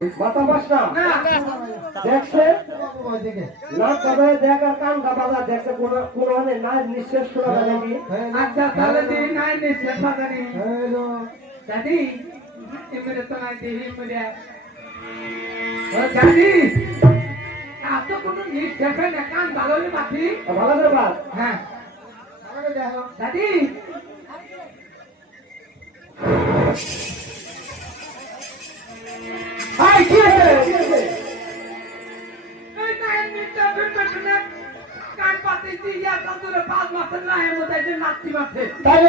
মাথা বাসনা দেখছে না তবে দেখ আর কান গাবালা দেখছে কোন না নিঃশ্বাস করা যায় নাকি। আচ্ছা তাহলে দিই নাই নিঃশ্বাস জানি দাদি এমরে তো নাই দিই এমরে দাদি এত কোন নিঃশ্বাস না কান গাললে মাটি ভালো করে বাস। হ্যাঁ দাদি হাই কি হয়েছে এই নাই নিঃশ্বাস পেছনে কান পাতে দিয়া তাদের 5 মাসের লাইন মধ্যে যে নাতি মারছে তাই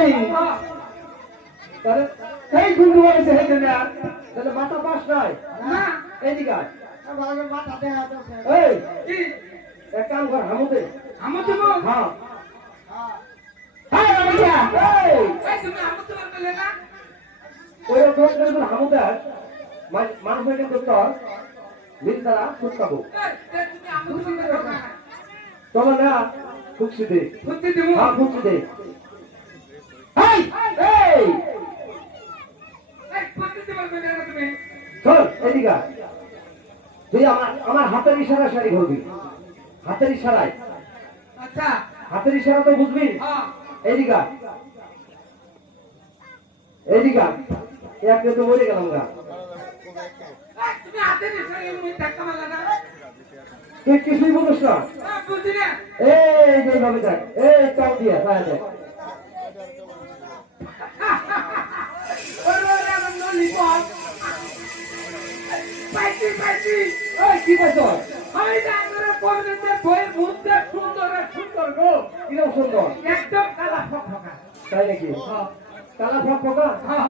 তাহলে এই গুন্ডু হয়েছে হেঁটে না তাহলে মাথা বাস নাই না এইদিকে আয়। মাথা দেয়া আছে এই কি এক কাম কর হামুদে আমো তুমি হ্যাঁ হাই রামিয়া এই এই তুমি আমো তোমার বলে না ওই রকম করে হামুদে আস মানুষের কিন্তু তোর মিল দ্বারা ফুটকাবো এই তুমি আমো তোমার বলে না চলো না ফুকসি দে বুদ্ধি দিমু হ্যাঁ ফুকসি দে হাই এই এই বুদ্ধি তোমার বলে না তুমি চল এদিকে আয়। তুই আমার হাতের ইশারা সারি করবি হাতের ইশারায় আচ্ছা হাতের ইশারা তো বুঝবি হ্যাঁ এদিকে আয়। এদিকে আয়। একটু তো মরে গেলাম গা এই তুমি হাতে নিয়ে মুই ধাক্কা মারলা না তুই কিছুই বুঝিস না বুঝি না এই যে ভাবে দেখ এই চাপ দিয়ে তাই দেখ ওরে ওরে আমার ললিপপ পাইছি পাইছি এই কি পাইছ ওই যে আমরা পড়তে বইয়ের মধ্যে সুন্দর গো কিরকম সুন্দর একদম কালা ফকফকা তাই নাকি কালা ফক ফকা